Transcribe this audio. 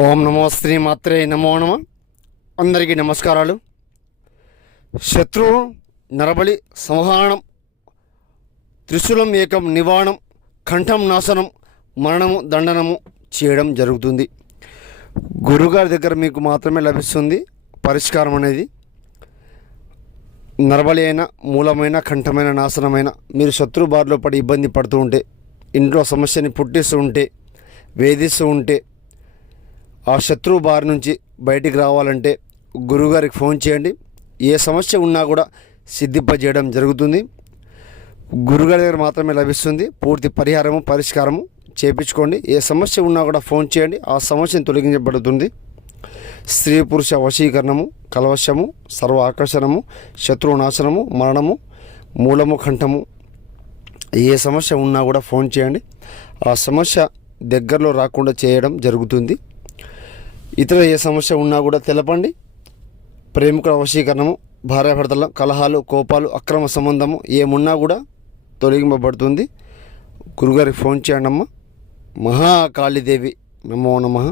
ఓం నమో శ్రీ మాత్రే నమో నమ. అందరికీ నమస్కారాలు. శత్రువు నరబలి సంహారం, త్రిశూలం ఏకం నివారణం, కంఠం నాశనం, మరణము దండనము చేయడం జరుగుతుంది. గురుగారి దగ్గర మీకు మాత్రమే లభిస్తుంది పరిష్కారం అనేది. నరబలి అయిన, మూలమైన, కంఠమైన, నాశనమైన, మీరు శత్రు బారిలో పడి ఇబ్బంది పడుతూ ఉంటే, ఇంట్లో సమస్యని పుట్టిస్తూ ఉంటే, వేధిస్తూ ఉంటే, ఆ శత్రువు బారి నుంచి బయటికి రావాలంటే గురుగారికి ఫోన్ చేయండి. ఏ సమస్య ఉన్నా కూడా సిద్ధింపజేయడం జరుగుతుంది. గురుగారి దగ్గర మాత్రమే లభిస్తుంది పూర్తి పరిహారము, పరిష్కారము చేయించుకోండి. ఏ సమస్య ఉన్నా కూడా ఫోన్ చేయండి, ఆ సమస్యను తొలగించబడుతుంది. స్త్రీ పురుష వశీకరణము, కలవశము, సర్వ ఆకర్షణము, శత్రువు నాశనము, మరణము, మూలము, కంఠము, ఏ సమస్య ఉన్నా కూడా ఫోన్ చేయండి. ఆ సమస్య దగ్గరలో రాకుండా చేయడం జరుగుతుంది. ఇతర ఏ సమస్య ఉన్నా కూడా తెలపండి. ప్రేమికుల వశీకరణము, భార్యాభర్తల కలహాలు, కోపాలు, అక్రమ సంబంధము ఏమున్నా కూడా తొలగింపబడుతుంది. గురుగారికి ఫోన్ చేయండి అమ్మ. మహాకాళీదేవి నమో నమః.